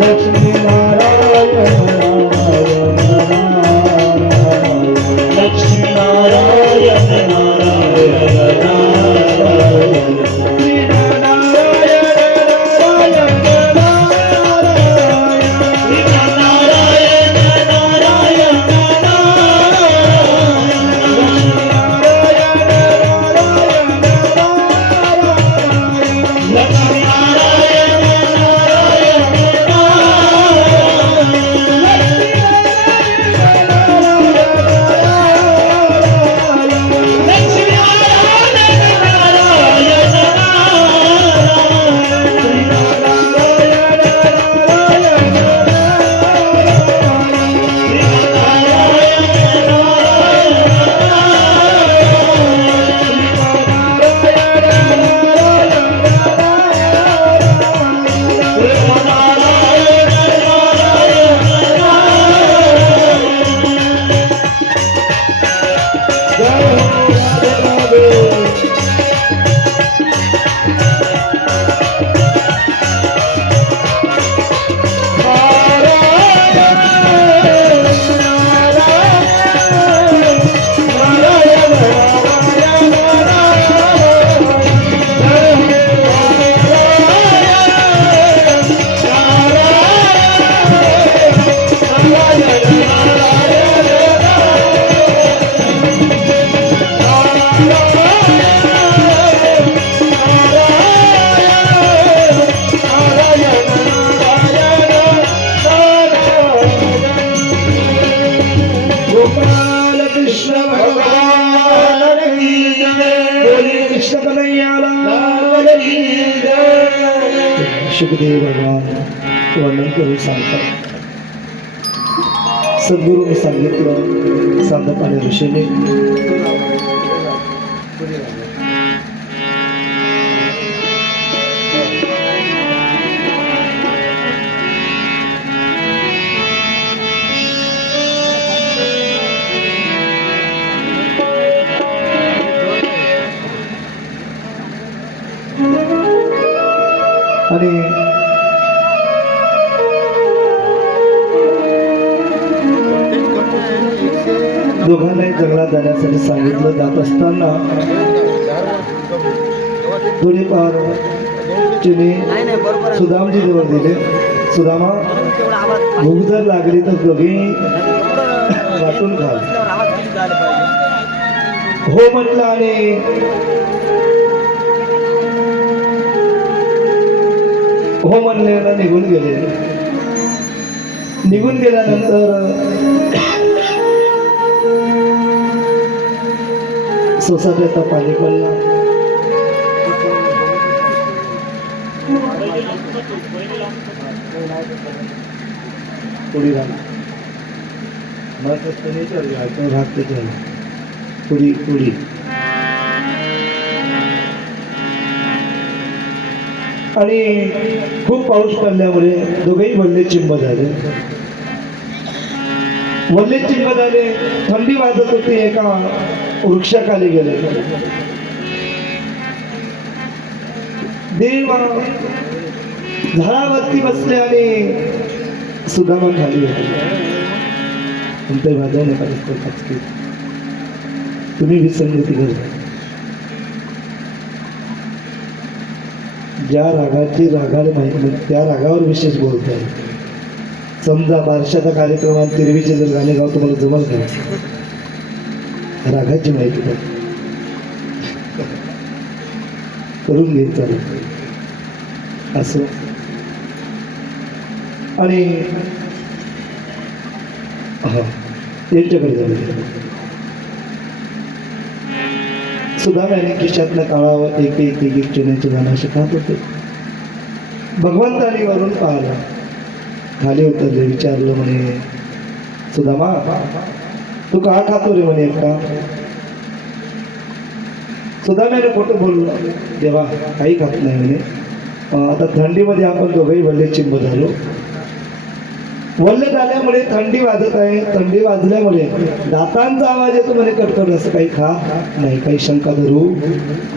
लक्ष्मी नारायण लक्ष्मी नारायण सुखदेव भगवान वर्णन करून सांगतात. सद्गुरूने सांगितलं साधक आणि ऋषीने आणि दोघांनाही जंगलात जाण्यासाठी सांगितलं. जात असताना थोडीफार तिने सुदामजी जवळ दिले. सुदामा भूक जर लागली तर दोघे वाटून खा. हो म्हटलं आणि हो म्हणलेला निघून गेले. निघून गेल्यानंतर सोसाट्याचा पाणी पडला. पुढे झाला पुढी पुढी आणि खूप पाऊस पडल्यामुळे दोघेही वल्ले चिंब झाले. वल्ले चिंब झाले. थंडी वाजत होती. एका वृक्षाखाली गेले. देव झाडावरती बसले आणि सुदामा खाली होते. कोणत्याही वाजवू नका. तुम्ही विसंगती करता. ज्या रागाची रागाला माहिती त्या रागावर विशेष बोलताय. समजा बारशाच्या कार्यक्रमात तिरवीचे जर गाणे गाव तुम्हाला जमल का? रागाची माहिती करून घेत चालू असं. आणि हा त्यांच्याकडे जाऊ. सुदाम्याने खिशातल्या काळावर एक एक एक एक चुन्याचे गाणं असे खात होते. भगवंताने वरून पाहिलं. खाली उतरले. विचारलं म्हणे सुदामा तू का खातो रे म्हणे एकटा. सुदाम्याने खोटं बोललं. देवा काही खात नाही म्हणे. आता थंडीमध्ये आपण दोघंही वल्ले चिंब झालो. वल्ले झाल्यामुळे थंडी वाजत आहे. थंडी वाजल्यामुळे दातांचा आवाज येतो म्हणे कटकट. असं काही खा नाही. काही शंका धरू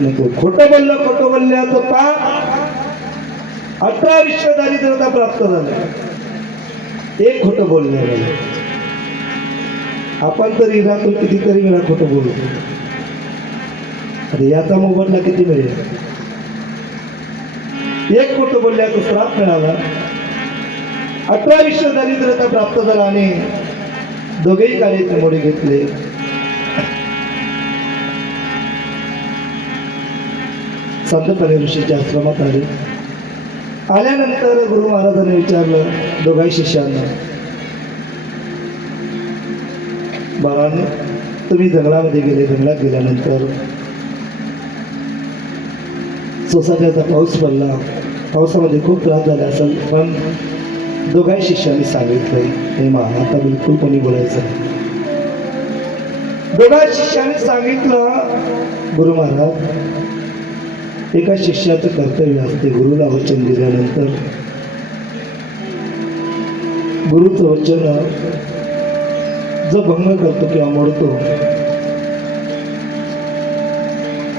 नको. खोटं बोललं खोटं बोलल्याचं पाप 18 विश्व दारिद्र्यता प्राप्त झालं. एक खोटं बोलणे नाही. आपण तर इरातून कितीतरी वेळा खोटं बोलतो. अरे याचा मोबदला किती मिळेल? एक खोटं बोलल्याचा श्राप मिळाला. 18 विश्व दारिद्र्यता प्राप्त झाला आणि दोघेही कार्याचे मोडे घेतले. संतपणे ऋषीच्या आश्रमात आले. आल्यानंतर गुरु महाराजांनी विचारलं दोघाही शिष्यांना, बाळांनो, तुम्ही जंगलामध्ये गेले, जंगलात गेल्यानंतर सोसाट्याचा पाऊस पडला, पावसामध्ये खूप त्रास झाला असेल, पण दोघाही शिष्यांनी सांगितलं हे मा आता बिलकुल कोणी बोलायचं नाही. दोघा शिष्यांनी सांगितलं गुरु महाराज, एका शिष्याचं कर्तव्य असते गुरुला वचन दिल्यानंतर गुरुचं वचन जो भंग करतो किंवा मोडतो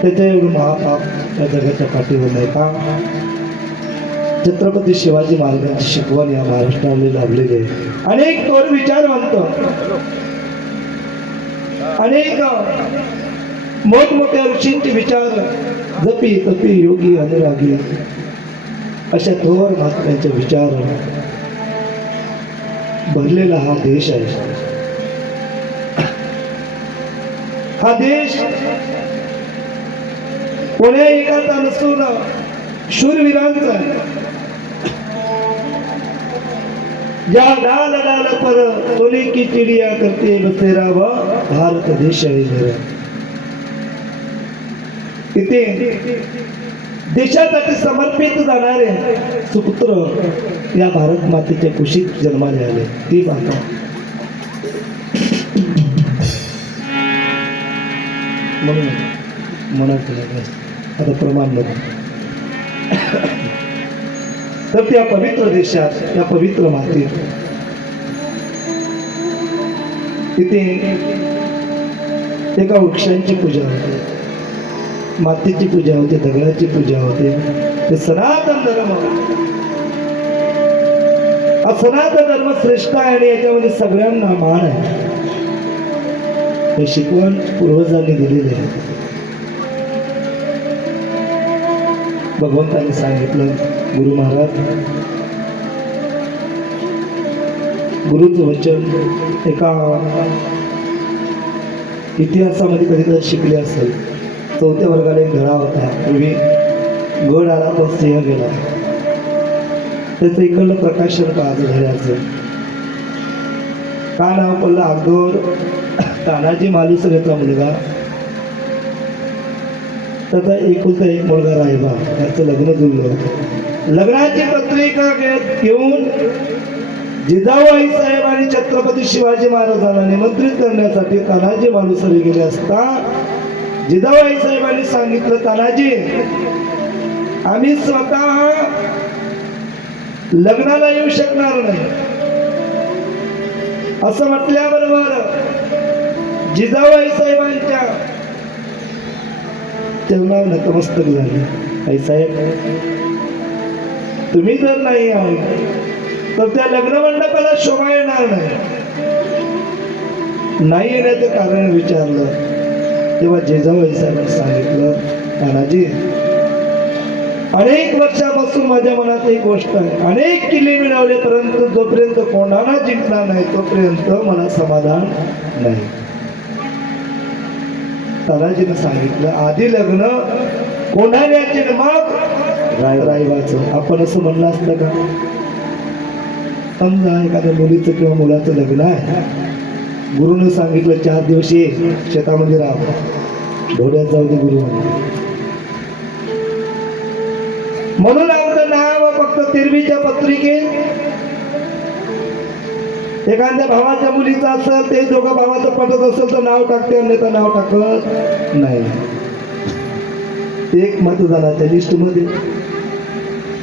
त्याच्या एवढं महापाप या जगाच्या पाठीवर नाही. का? छत्रपती शिवाजी महाराजांची शिकवण या महाराष्ट्राला लाभलेली आहे. अनेक थोर विचारवंत, अनेक मोठमोठ्या ऋषींचे विचार जपी तपी योगी अनुरागी अशा थोर महात्म्यांचे विचार भरलेला हा देश आहे. हा देश कोण्या एकाचा नसून शूरवीरांचा आहे. ज्या डाल डाल पर सोने की चिड़िया करते बसेरा व भारत देश आहे मेरा. इथे देशासाठी समर्पित जाणारे सुपुत्र या भारत मातेच्या कुशीत जन्माला आले. ती माता म्हणून म्हणायचं आता प्रमाण मध्ये तर त्या पवित्र देशात, त्या पवित्र मातेत तिथे एका वृक्षांची पूजा होते, मातेची पूजा होते, दगडाची पूजा होते. ते सनातन धर्म, हा सनातन धर्म श्रेष्ठ आहे आणि याच्यामध्ये सगळ्यांना मान आहे. हे शिकवण पूर्वजांनी दिलेली आहे. भगवंतांनी सांगितलं, गुरु महाराज, गुरुचं वचन एका इतिहासामध्ये कधीतरी शिकले असेल. 4थ्या वर्गाला एक धडा होता. पूर्वी गड आला पण सिंह गेला. त्याचं इकडलं प्रकाशन पाहतं धड्याचं. का नाव पडलं? अगोदर तानाजी मालुसरेचा मुलगा, त्याचा एकुलता एक मुलगा राहिबा, त्याचं लग्न जुळलं. लग्नाची पत्रिका घेऊन जिजाऊबाई साहेब आणि छत्रपती शिवाजी महाराजांना निमंत्रित करण्यासाठी तानाजी मालुसरे गेले असता जिजाऊबाई साहेबांनी सांगितलं, तानाजी, आम्ही स्वतः लग्नाला येऊ शकणार नाही. असं म्हटल्याबरोबर जिजाऊबाई साहेबांच्या चरणावर नतमस्तक झाले. आई साहेब, तुम्ही जर नाही आले तर त्या लग्न मंडपाला शोभा येणार नाही येण्याचं कारण विचारलं. तेव्हा जिजाऊबाई साहेबांनी सांगितलं, तानाजी, अनेक वर्षापासून माझ्या मनात एक गोष्ट आहे. अनेक किल्ले मिळवले, परंतु जोपर्यंत कोणाला जिंकणार नाही तोपर्यंत मला समाधान नाही. तानाजीने सांगितलं, आधी लग्न कोणाल्याचे मग रायबाचं. आपण असं म्हणलं असतं का? समजा एखाद्या मुलीचं किंवा मुलाचं लग्न आहे, गुरुनं सांगितलं 4 दिवस ये शेतामध्ये राहा, ढोड्यात जाऊ दे गुरु म्हणून आमचं नाव फक्त तिरवीच्या पत्रिकेत एखाद्या भावाच्या मुलीचं असेल, ते दोघं भावाचं पटत असेल तर नाव टाकते, अन्यथा नाव टाकत नाही. एक मतदानाच्या लिस्टमध्ये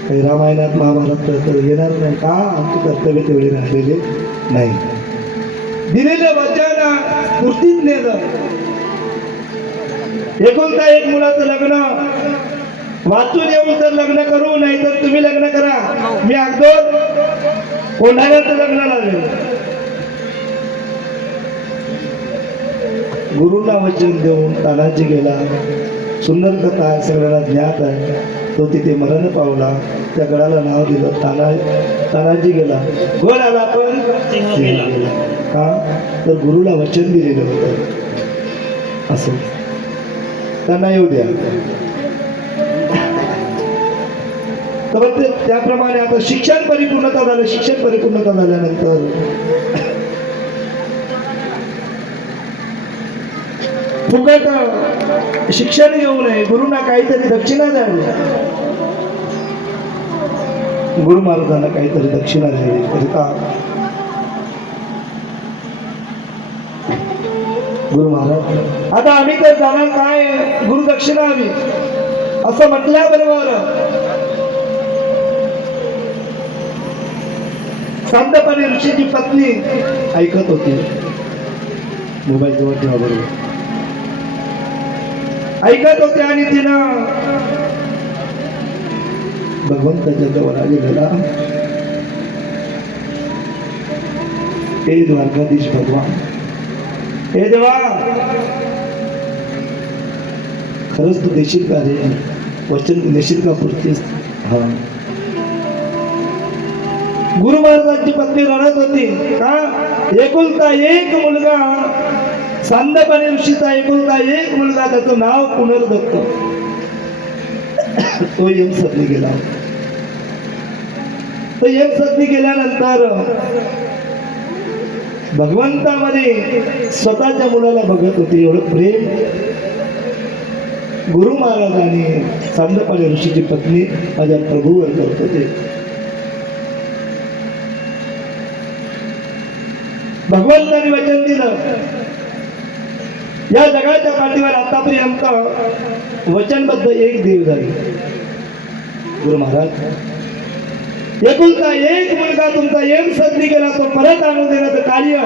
काही रामायणात महाभारत तर येणार नाही. का? आमचे कर्तव्य तेवढे राहिलेले नाही. दिलेलं वचन पूर्तीत नेलं. एकुलता एक मुलाचं लग्न वाचून येऊन तर लग्न करू, नाही तर तुम्ही लग्न करा, मी अगोदर कोणाला लग्न लावेल. गुरुला वचन देऊन तानाजी गेला. सुंदर कथा आहे, सगळ्यांना ज्ञात आहे. तो तिथे मरण पावला. त्या गडाला नाव दिलं तानाजी गेला. गड आला पण सिंह गेला. का तर गुरुला वचन दिलेलं होतं. असं त्यांना येऊ द्या. तर त्याप्रमाणे आता शिक्षण परिपूर्णता झालं. शिक्षण परिपूर्णता झाल्यानंतर फुकट शिक्षण घेऊ नये, गुरुना काहीतरी दक्षिणा द्यावी. गुरु महाराजांना काहीतरी दक्षिणा द्यावी. करिता गुरु महाराज आता आम्ही तर जाणार काय गुरु दक्षिणा हवी असं म्हटल्याबरोबर शांतपणे ऋषीची पत्नी ऐकत होती. मोबाईल जवळ ठेवा बरोबर. ऐकत होते आणि तिनं भगवंताच्या जवळ आलेला, हे द्वारकाधीश भगवान, हे देवा खरंच तू देशील का रे, वचन देशील का पुढचीच. हा गुरु महाराजांची पत्नी रडत होती. का एकुलता एक मुलगा, सांदपणे ऋषीचा एकुलता एक मुलगा, त्याचं नाव पुनर्दत्त. तो यम सदनी गेला. तो यम सदनी गेल्यानंतर भगवंतामध्ये स्वतःच्या मुलाला बघत होती. एवढं प्रेम गुरु महाराजांनी सांदपणे ऋषीची पत्नी माझ्या प्रभूवर करत होते. भगवंताने वचन दिलं, या जगाच्या पाठीवर आतापर्यंत वचनबद्ध एक देव झाले. गुरु महाराज एकुलता एक मुलगा तुमचा यम सदनी गेला, तो परत आणून देण्याचं कार्य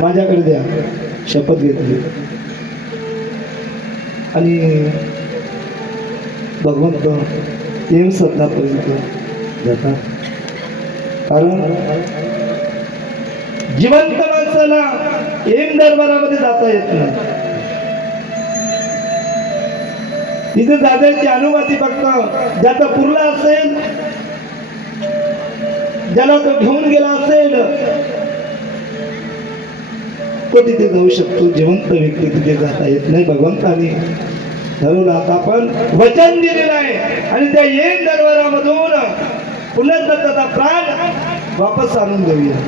माझ्याकडे द्या. शपथ घेतली आणि भगवंत यम सदनापर्यंत जातात. कारण जिवंत माणसाला यम दरबारामध्ये जाता येत नाही. तिथे जाण्याची अनुमती फक्त ज्याचा पुरला असेल, ज्याला तो घेऊन गेला असेल, तो तिथे जाऊ शकतो. जिवंत व्यक्ती तिथे जाता येत नाही. भगवंताने ठरवलं, आता आपण वचन दिलेलं आहे आणि त्या यम दरबारामधून पुनर्दत्ताचा प्राण वापस आणून देऊया.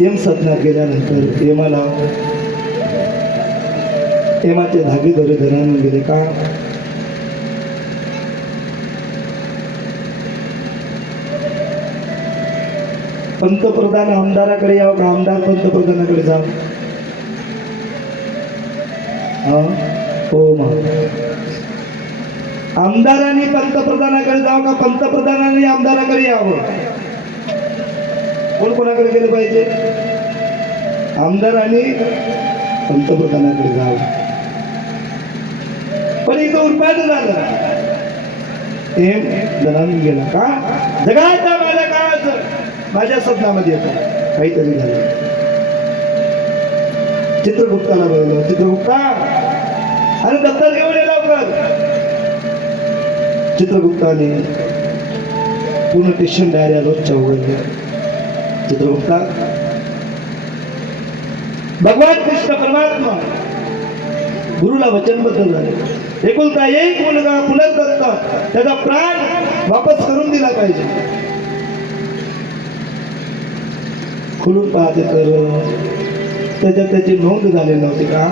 यम सदनात गेल्यानंतर यमाचे धागे दोरे धरून गेले. का पंतप्रधान आमदाराकडे यावं का आमदार पंतप्रधानाकडे जावं? हो मग आमदारांनी पंतप्रधानाकडे जावं का पंतप्रधानांनी आमदाराकडे यावं? कोण कोणाकडे गेलं पाहिजे? आमदारांनी पंतप्रधानाकडे जावं. पण इथं उरपाट झालं, एम जनांनी गेला. का जगाच्या माझ्या काळात माझ्या सदनामध्ये येतो काहीतरी झालं. चित्रगुप्ताला बोलवलं. चित्रगुप्ता अरे दप्तर घेऊन ये लवकर. चित्रगुप्ताने पूर्ण टेशन डायऱ्या रोजच्या उघडल्या. चित्रगुप्ता भगवान कृष्ण परमात्मा गुरुला वचनबद्ध झाले. एकुलता एक मुलगा पुनर्दत्त, त्याचा प्राण वापस करून दिला पाहिजे. खुलून पाहते तर त्याची नोंद झाली नव्हती. का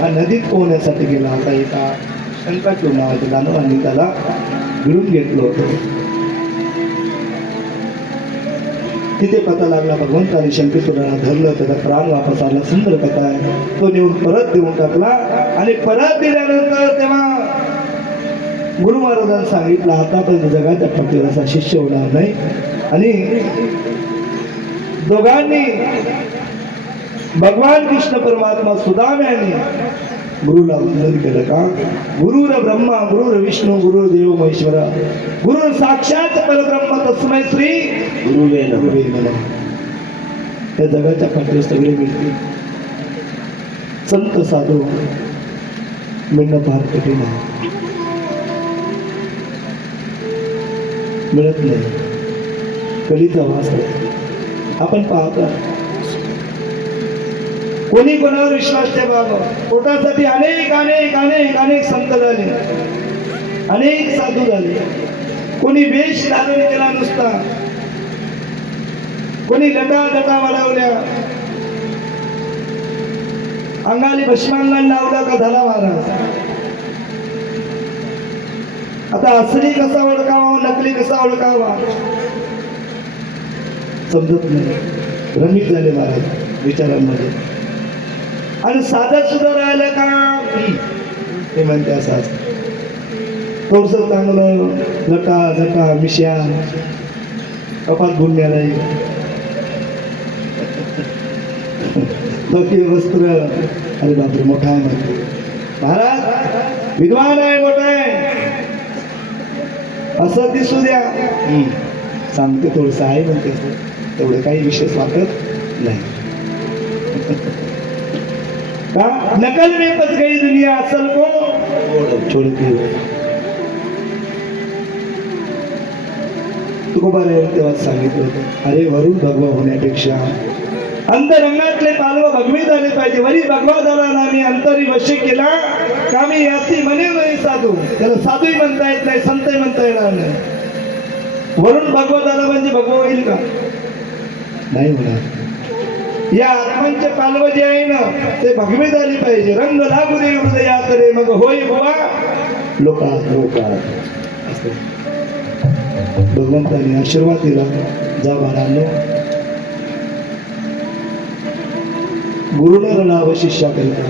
हा नदीत पोहण्यासाठी गेला होता. एका शंकाचूर नावाच्या दानवांनी त्याला भिडून घेतलं होतं. तिथे पता लागला. भगवंताने शंकेश्वराला धरलं, त्याचा प्राण वापस आला. सुंदर कथा आहे. तो नेऊन परत देऊन टाकला आणि परत दिल्यानंतर तेव्हा गुरु महाराजांनी सांगितलं, आतापर्यंत जगाच्या पाठीवर असा शिष्य होणार नाही. आणि दोघांनी भगवान कृष्ण परमात्मा सुदाम्याने गुरुला वंदन केलं का? गुरुर ब्रह्मा गुरुर विष्णू गुरुदेव महेश्वरा गुरु साक्षात परब्रह्म तस्मै श्री गुरुवे नमः. गुरुवे नमः. या जगाच्या पाठीवर सगळे मिळतील. संत साधू मिळणं फार कठीण आहे, मिळत नाही. कलीचा वास आहे. आपण पाहता कोणी कोणावर विश्वास ठेवावा. पोटासाठी अनेक अनेक अनेक अनेक संत झाले, अनेक साधू झाले. कोणी वेश धारण केला नुसता, कोणी लटा लटा वाढवल्या, अंगाली भस्मांगण लावला का झाला महाराज. आता असली कसा ओळखावा, नकली कसा ओळखावा समजत नाही. रमित झाले महाराज विचारांमध्ये. आणि साधं सुद्धा राहिलं का ते म्हणते असं असतं. थोडस चांगलं लटा जटा मिश्या कपात गुन्ह्या नाही, वस्त्र अरे बापरे मोठा आहे म्हणते महाराज, विद्वान आहे, मोठा आहे असं दिसू द्या. सांगते थोडस आहे म्हणते, तेवढं काही विशेष वाटत नाही का. नकल में फंस गई दुनिया, असल को छोड़ती है. तुकोबाने तेव्हा सांगितलं होतं, अरे वरून भगवा होण्यापेक्षा अंतरंगातले पालव भगवी झाले पाहिजे. वरी भगवा झाला ना मी अंतरी वशी केला का मी याची म्हणे नाही साधू. त्याला साधूही म्हणता येत नाही, संतही म्हणता येणार नाही. वरून भगवा झाला म्हणजे भगवा होईल का? नाही होणार. या आत्मांचे पालव जे आहे ना ते भगवे झाली पाहिजे. रंग लागू दे हृदयाकडे मग होई बुवा लोकात लोकात असं भगवंताने आशीर्वाद दिला. जा बाळांनो, गुरुने रणावं शिष्याकरिता,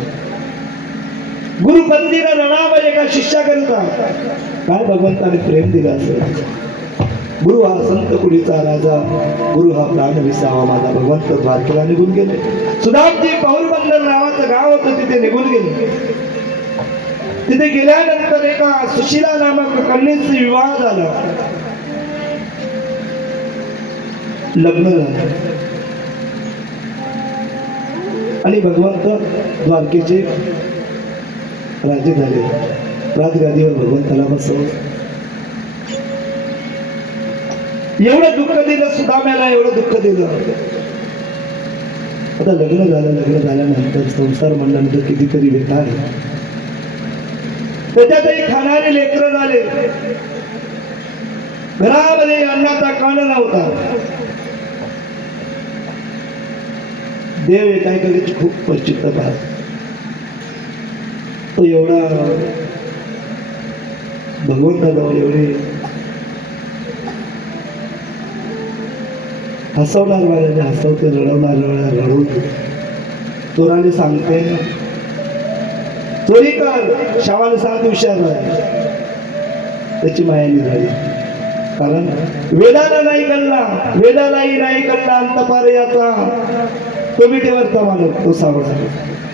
गुरुपंथीनं रणावं एका शिष्याकरिता. काय भगवंताने प्रेम दिलं असेल. गुरु हा संत कुडीचा राजा, गुरु हा प्राण विसावा माझा. भगवंत द्वारकेला निघून गेले. सुदामजी पौरबंदर नावाचं गाव होतं, तिथे निघून गेले. तिथे गेल्यानंतर एका सुशीला नामक कन्येचा विवाह झाला, लग्न झालं. आणि भगवंत द्वारकेचे राजे झाले. राजगादीवर भगवंताला बसवलं. एवढं दुःख दिलं सुदाम्याला, एवढं दुःख दिलं. आता लग्न झालं, लग्न झाल्यानंतर संसार मंडळानंतर कितीतरी व्यथा आहे. त्याच्यातही खाणारे लेकरं झाले. घरामध्ये अन्नाचा कण नव्हता. देव एकाएकाची खूप परिचित पाहत. तो एवढा भगवंताजवळ एवढे हसवणार वाल्याने हसवते, रडवणार रडवते. चोराने सांगते चोरी कर, शावाला सांगते हुशार आहे. त्याची माया निघाली. कारण वेदाला नाही कळला, वेदालाही नाही कळला अंतपार याचा तो मिठेवरचा मालक तो सावळा.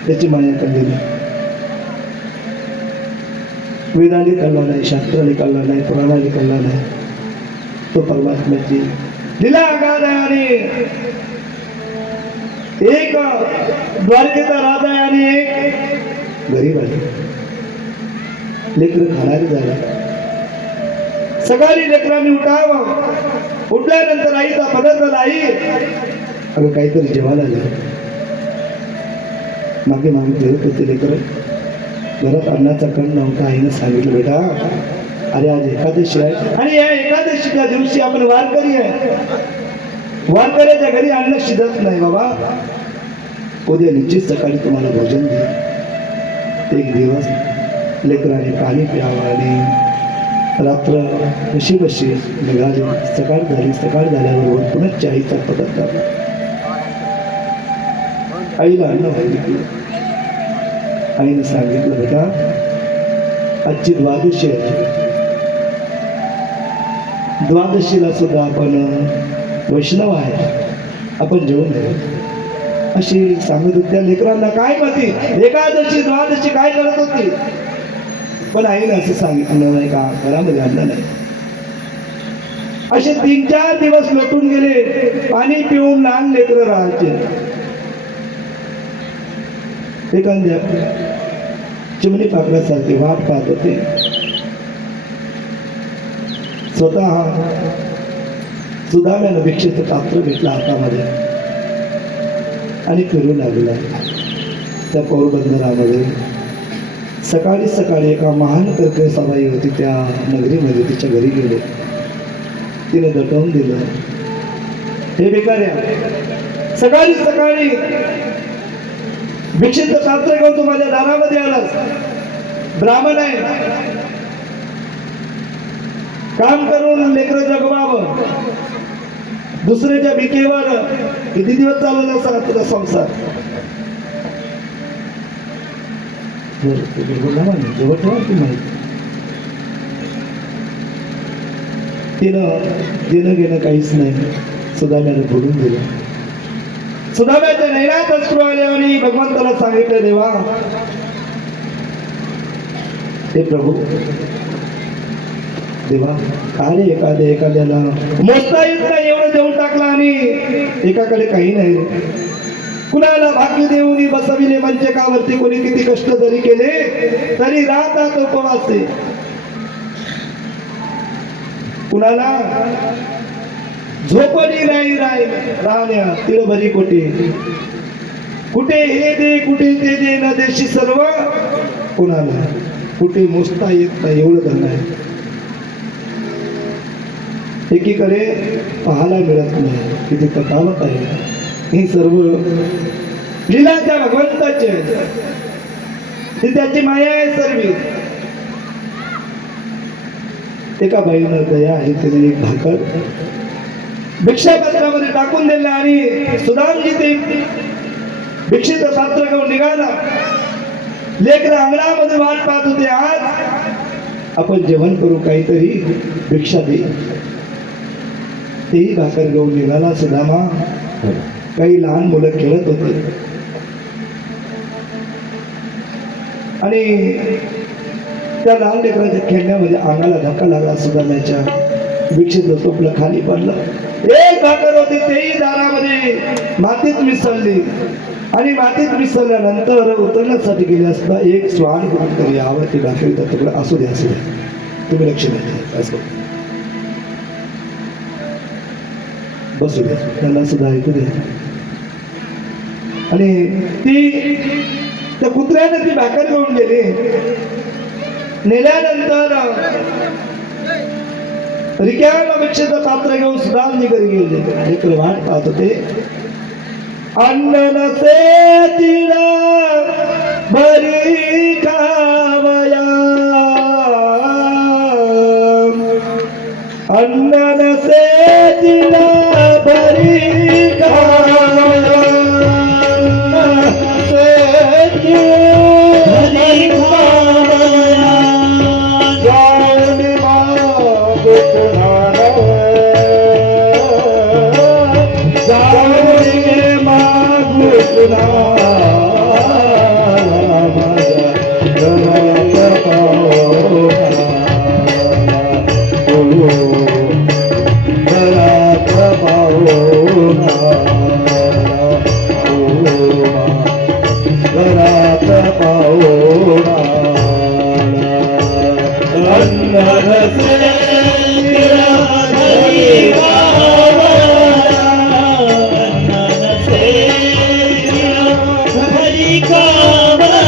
त्याची माया कळली. वेदाने कळला नाही, शास्त्राने कळला नाही, पुराणाने कळला नाही. तो परमात्म्याची लीला अगाध आहे. आणि एक द्वारकेचा राजा आहे आणि एक गरीब आहे. लेकर खाणारी झाला. सकाळी लेकरांनी उठावं. उठल्यानंतर आईचा पदार्थ आई अगं काहीतरी जेवायला आलं. मागे मागे जेवत होते लेकर. घरात अन्नाचा कण नव्हता. आईनं सांगितलं बेटा अरे आज एकादशी आहे आणि या एकादशीच्या दिवशी आपण वारकरी आहे. वारकऱ्याच्या घरी अन्न शिजत नाही बाबा. उद्या निश्चित सकाळी तुम्हाला भोजन दे. एक दिवस लेकराने पाणी प्यावं आणि रात्र कशी बशी निघाली. सकाळ झाली. सकाळ झाल्याबरोबर पुन्हा चाईचा पदार्थ आला. आईला अन्न मागितलं. आईने सांगितलं बेटा आजची द्वादशी आहे. द्वादशीला सुद्धा आपण वैष्णव आहे, आपण जेवण नये. अशी सांगत होती. त्या लेकरांना काय माहिती एकादशी द्वादशी काय करत होती, पण आईने असं सांगितलं नाही का घरामध्ये आणलं नाही. असे 3-4 दिवस लोटून गेले. पाणी पिऊन लहान लेकरं राहायचे. एखाद्या चिमणी पाकड्यासारखे वाट पाहत होते. स्वतः सुदाम्यानं भिक्षेचं पात्र घेतलं हातामध्ये आणि फिरू लागला. त्या पोरबंदरामध्ये सकाळी सकाळी एका महान कर्कळ सवाई होती त्या नगरीमध्ये, तिच्या घरी गेले. तिने दटवून दिलं, हे भिकाऱ्या, सकाळी सकाळी भिक्षेचं पात्र घेऊन तू माझ्या दारामध्ये आलास. ब्राह्मण आहे, काम करून लेकरं जगवावं, दुसऱ्याच्या भिकेवर किती दिवस चालवला असा तुझा संसार. जवळ ठेवा ती माहिती. तिनं देणं घेणं काहीच नाही. सुदाम्याने बोलून दिलं. सुदाम्याच्या नैनात अश्रू आले आणि भगवंताला सांगितलं, देवा, हे प्रभू, देवा, काय रे एखाद्याला मोजता येत नाही एवढं देऊन टाकलं आणि एकाकडे काही नाही. कुणाला भाकरी देऊन बसविले मंचकावरती, कोणी किती कष्ट जरी केले तरी राहतात उपवास. कुणाला झोपणी नाही राहण्या तिळभरी कोटे, कुठे हे दे कुठे ते दे न देशी सर्व, कुणाला कुठे मोजता येत नाही एवढं धन आहे. एकीकडे पाहायला मिळत नाही, किती तफावत आहे. ही सर्व लीला त्या भगवंताची आहे, ती त्याची माया आहे सर्व. एका बाईनं दया आहे, तिने एक भाकर भिक्षापात्रामध्ये टाकून दिलं आणि सुदामजी ते भिक्षेचं पात्र घेऊन निघाला. लेकरं अंगणामध्ये वाट पाहत होते, आज आपण जेवण करू, काहीतरी भिक्षा दे. तेही भाकर घेऊन निघाला सुदामा. काही लहान मुलं खेळत होते आणि त्या लहान लेकराच्या खेळण्यामध्ये अंगाला धक्का लागला. सुदाम्याच्या भिक्षेचं टोपलं खाली पडलं. एक भाकर होती, तेही दारामध्ये मातीत मिसळली आणि मातीत मिसळल्यानंतर उतरण्यासाठी गेले असता एक श्वान कुठून यावं, ती भाकरीचा तुकडा असू द्या, असू द्या, तुम्ही लक्ष द्या, असं बसू द्या, त्यांना सुद्धा ऐकू द्या. आणि ती त्या कुत्र्याने ती भाकर घेऊन गेली. नेल्यानंतर रिकाम्या भिक्षेचं पात्र घेऊन सुदामजी घरी गेले. लेकर वाट पाहत होते. अन्न नसे तिला भरी खावया, अन्न नसे तिला भरी खावया, भरी खावया, जाऊन मागो तुम्हाला, जाऊन मागो तुम्हाला, माझ्या घरात पाहो, घरात पाहो, घरात पाहो, अन्न नसे भरी खावया, अन्न नसे भरी खावया,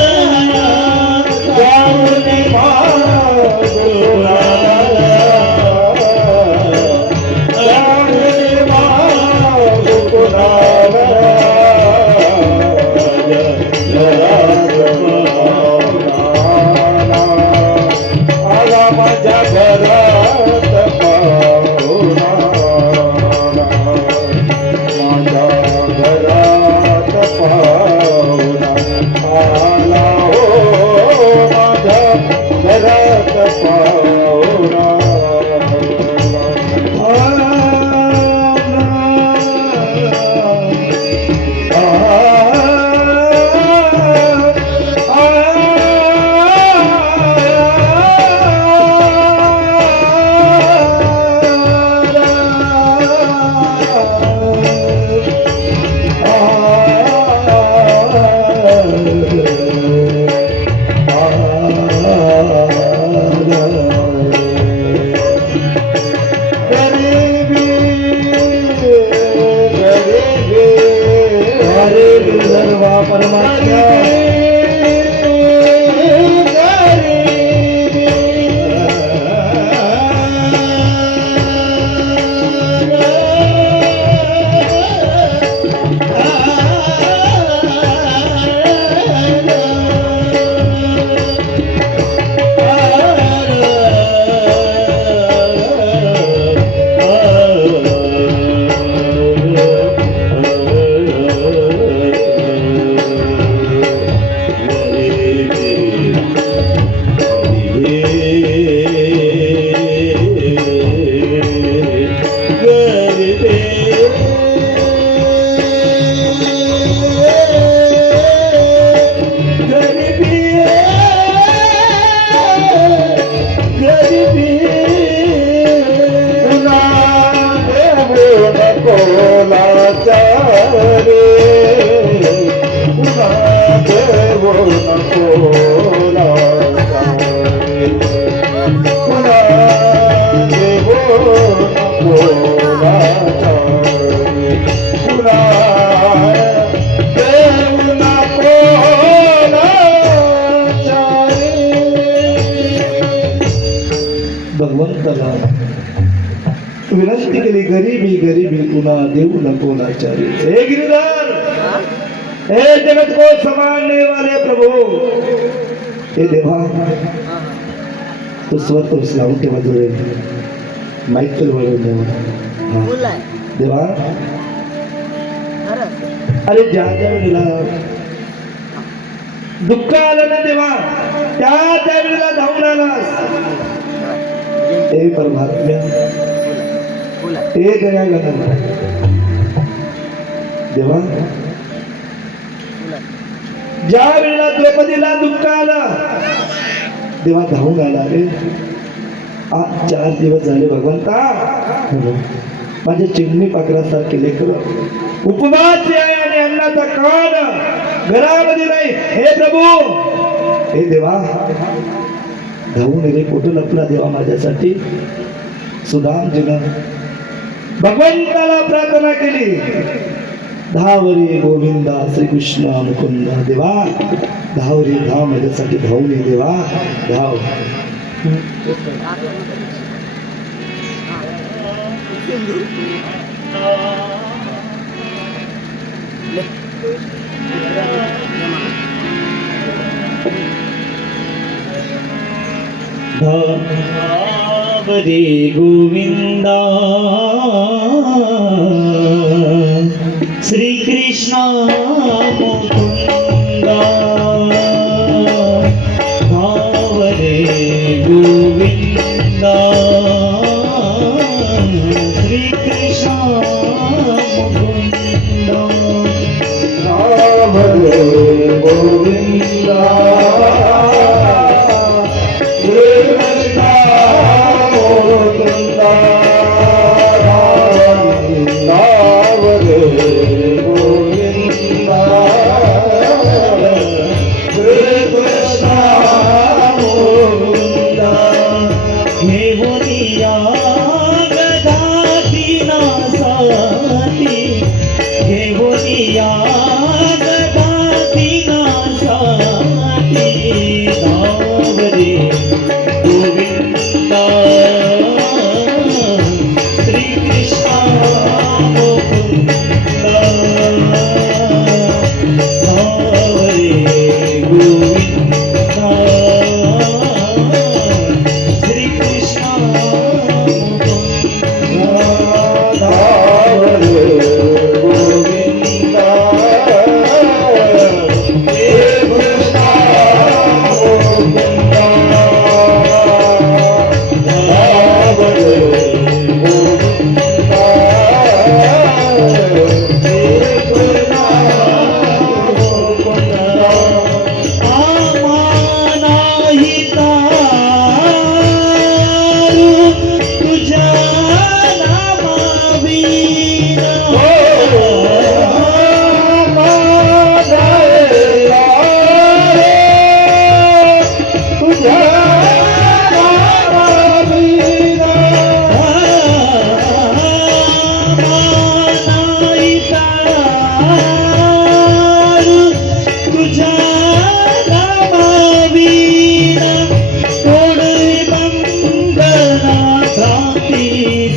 जाऊन मागो तुम्हाला, बोला चाळे पुन्हा देऊ बोला चाळे पुन्हा देऊ बोला चाळे भगवंताला विनंती केली गरीबी गरीबी पुन्हा देऊ नको लाचारी हे गिरिधर हे जगत को संभालने वाले प्रभु हे देवा तो स्वत लावून तेव्हा जोडे माईक तर वळून देवा देवा अरे ज्या ज्या वेळेला दुःख आलं ना देवा त्या वेळेला धावून आलास हे परमात्म्या हे गया गणन देवा ज्या वेळेला द्रौपदीला दुःख आलं देवा धावून आला रे आज 4 दिवस झाले भगवंता माझे चिमणी पाखरासारखे लेकर उपवास आहे आणि अन्नाचा कान घरामध्ये नाही हे प्रभू हे देवा धावून रे कुठं लपला देवा माझ्यासाठी सुदामजीनं भगवंताला प्रार्थना केली धावरी गोविंदा श्रीकृष्ण मुकुंद देवा धावरी धाव माझ्यासाठी धावून ये देवा धाव धावरी गोविंदा श्री कृष्ण मुकुंदा धावरे गोविंदा श्री कृष्ण मुकुंदा धावरे गोविंदा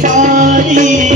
सारी